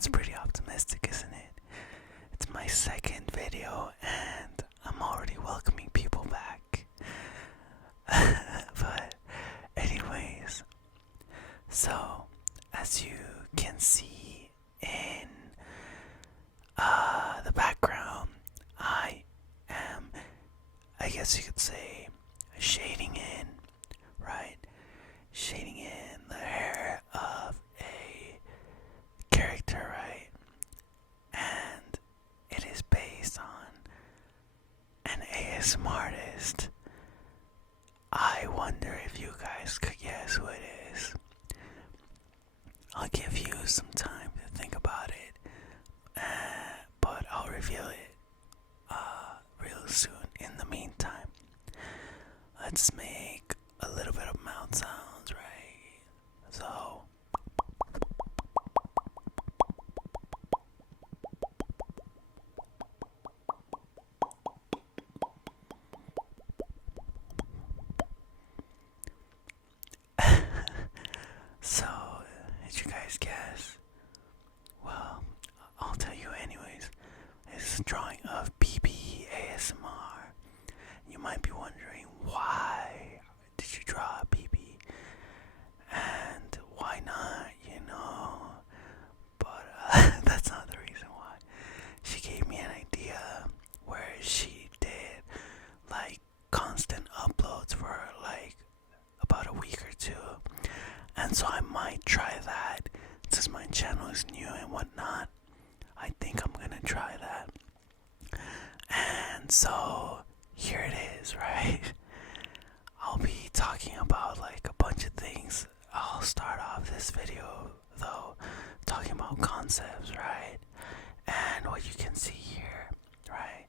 That's pretty optimistic, isn't it? It's my second video and I'm already welcoming people back. But, anyways, so as you can see in the background, I guess you could say, shading in, right? Shading in the hair of a character, right? And it is based on an ASMRtist. I wonder if you guys could guess who it is. I'll give you some time to think about it, but I'll reveal it real soon. In the meantime, let's make a little bit of mouth sounds, right? So, so did you guys guess? Well, I'll tell you anyways. It's a drawing of BB ASMR. You might be wondering, why did you draw a BB? And why not, But that's not the reason why. She gave me an idea where she did like constant uploads for like about a week or two. And so I might try that since my channel is new and whatnot. I think I'm gonna try that. And so here it is, right? I'll be talking about like a bunch of things. I'll start off this video though talking about concepts, right? And what you can see here, right,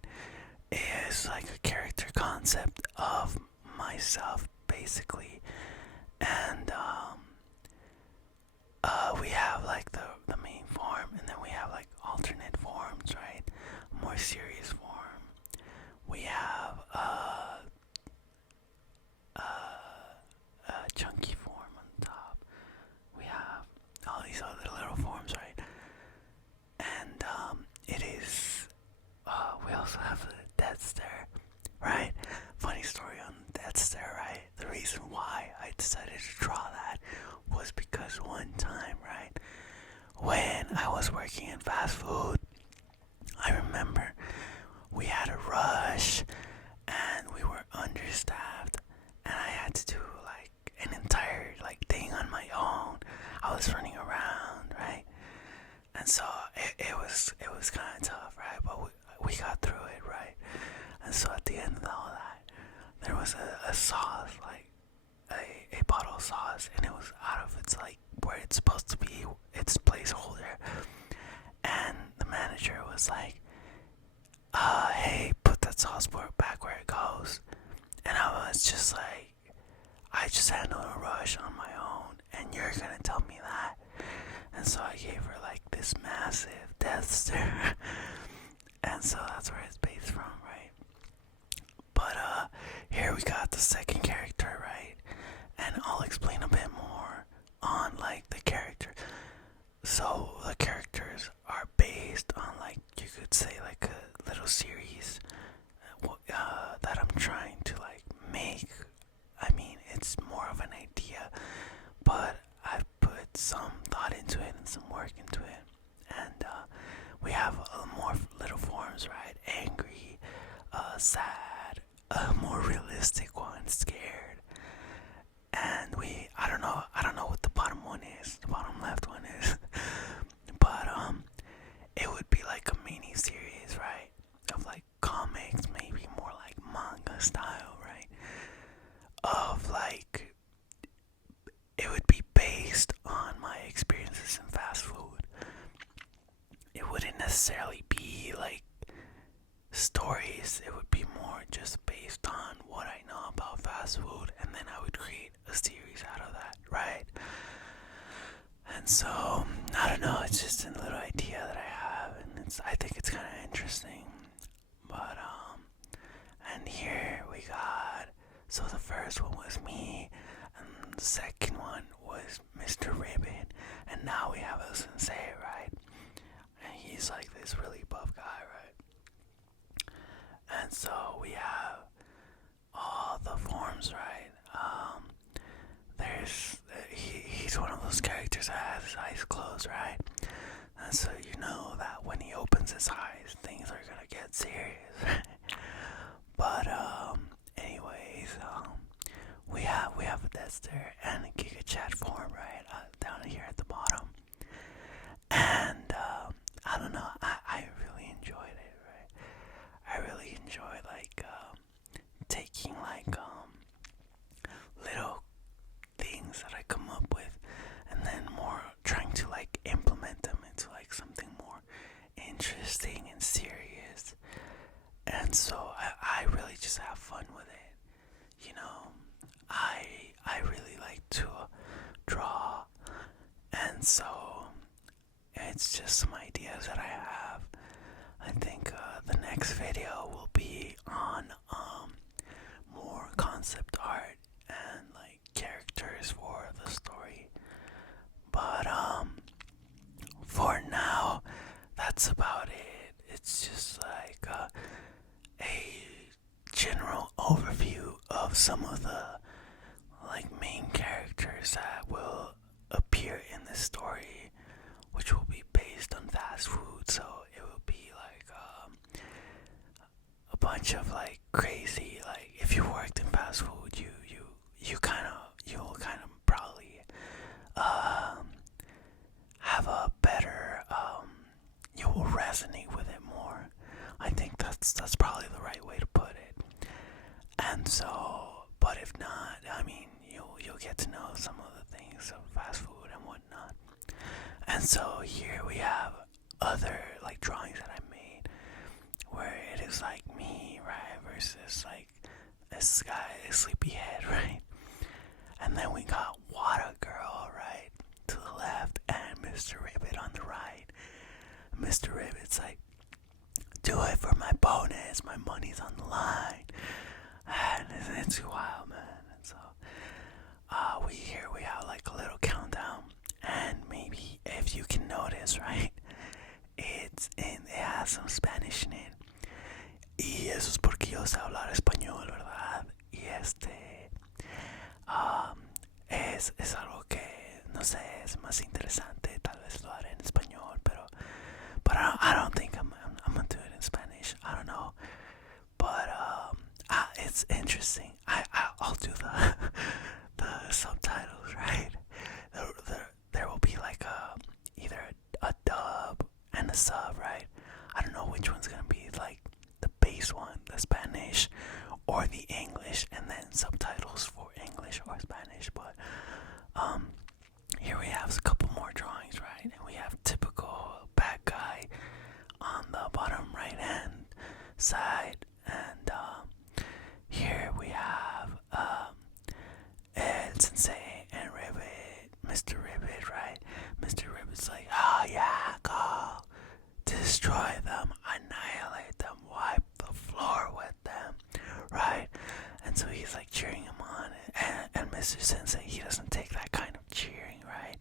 is like a character concept of myself basically. And we have like the main form, and then we have like alternate forms, right? More serious form. We have chunky form on top. We have all these other little forms, right? And it is. We also have the death stare, right? Funny story on death stare, right? The reason why I decided to draw that was because one time, right, when I was working in fast food, I remember we had a rush and we were understaffed, and I had to do like an entire like thing on my own. I was running around, right? And so it was kind of tough, right? But we got through it, right? And so at the end of all that, there was a sauce, like a bottle of sauce, and it was out of its like where it's supposed to be, its placeholder. And the manager was like, hey, put that sauce back where it goes. And I was just like, I just handled a rush on my own, and you're gonna tell me that? And so I gave her like this massive death stare. And so that's where it's based from, right? But here we got the second character, right? And I'll explain a bit more on like the character. So the characters are based on, like, you could say like a little series that I'm trying to like make. I mean, it's more of an idea, but I've put some thought into it and some work into it. And we have more little forms, right? Angry, sad, a more realistic one, scared. And I don't know what the bottom one is, the bottom left one is. But it would be like a mini series, right? Of like comics, maybe more like manga style, right? Of like, it would be based on my experiences in fast food. It wouldn't necessarily be like stories. It would be more just based on what I know about fast food, and then I would create a series out of that, right? And so I don't know, it's just a little idea that I have, and I think it's kind of interesting. But and here we got, so the first one was me, and the second one was Mr. Ribbon, and now we have a sensei, right? this really buff guy, right? And so we have all the forms, right? He's one of those characters that has his eyes closed, right? And so you know that when he opens his eyes, things are gonna get serious, right? But anyways, we have a tester and a Giga Chat form, right? Down here at the bottom, and I don't know, I really enjoyed it, right? I really enjoy like taking like little things that I come up with and then more trying to like implement them into like something more interesting and serious. And so I really just have fun with it. You know, I really like to draw, and so it's just some ideas that I have. I think the next video will be on more concept art and like characters for the story. But for now, that's about it. It's just like a general overview of some of the like main characters that will appear in this story, which will be based on fast food. So it will be like a bunch of like crazy, like if you worked in fast food, you'll kind of probably have a better you will resonate with it more. I think that's probably the right way to put it. And so, but if not, I mean, you'll get to know some of the things of fast food and whatnot. And so here we have other like drawings that I made, where it is like me, right, versus like this guy, a sleepyhead, right? And then we got Water Girl, right, to the left, and Mr. Ribbit on the right. Mr. Ribbit's like, do it for my bonus, my money's on the line. And it's wild, man. And so we have like a little countdown, and maybe if you can notice, right, it has some Spanish in it. Y eso es porque yo sé hablar español, ¿verdad? Y es algo que no sé, es más interesante. Tal vez lo haré en español, but I don't think I'm gonna do it in Spanish. I don't know, but it's interesting. I'll do the subtitles, right? There will be like either a dub and a sub, right? I don't know which one's gonna be like the base one, the Spanish or the English, and then subtitles for English or Spanish. But here we have a couple more drawings, right? And we have typical bad guy on the bottom right hand side, and here we have El Sensei and Ribbit, Mr. Ribbit, right? Mr. Ribbit's like, oh yeah, go destroy them, annihilate them, wipe the floor with them, right? And so he's like cheering him on, and Mr. Sensei, he doesn't take that kind of cheering, right?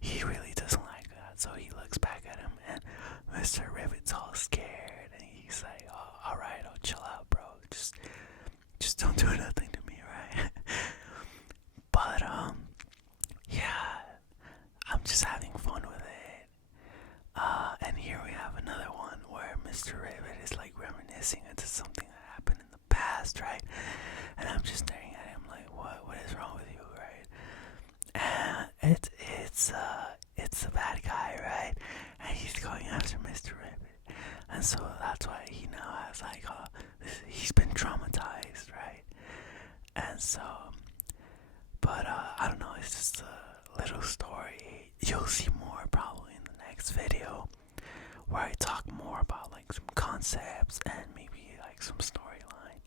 He really doesn't like that, so he looks back at him, and Mr. Ribbit's all scared, and he's like, oh, alright, I'll chill out, bro, just don't do nothing to me, right? But yeah, I'm just having fun with it. And here we have another one where Mr. Ribbit is like reminiscing into something that happened in the past, right? And I'm just staring at him like, what is wrong with you, right? And it's a bad guy, right? And he's going after Mr. Ribbit, and so that's why he now has like he's been traumatized, right? And so, but I don't know, it's just a little story. You'll see more probably in the next video, where I talk more about like some concepts and maybe like some storyline.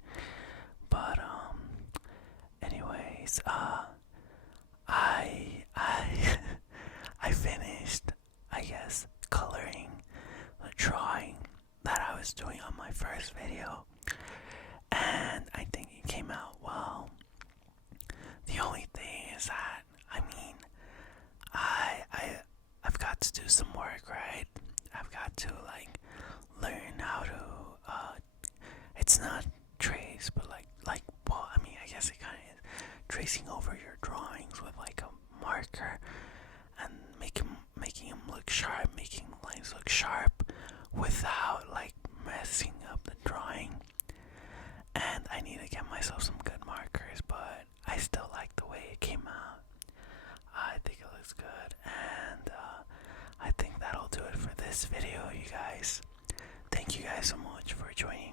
But anyways, I finished, I guess, coloring the drawing that I was doing on my first video, and I think it came out well. The only thing is that, I mean, I've got to do some work, right? I've got to like it's not trace, but well, I mean, I guess it kind of is tracing over your drawings with like a marker and making them look sharp, making the lines look sharp without like messing up the drawing. And I need to get myself some good markers, but I still like the way it came out. I think it looks good, and I think that'll do it for this video, you guys. Thank you guys so much for joining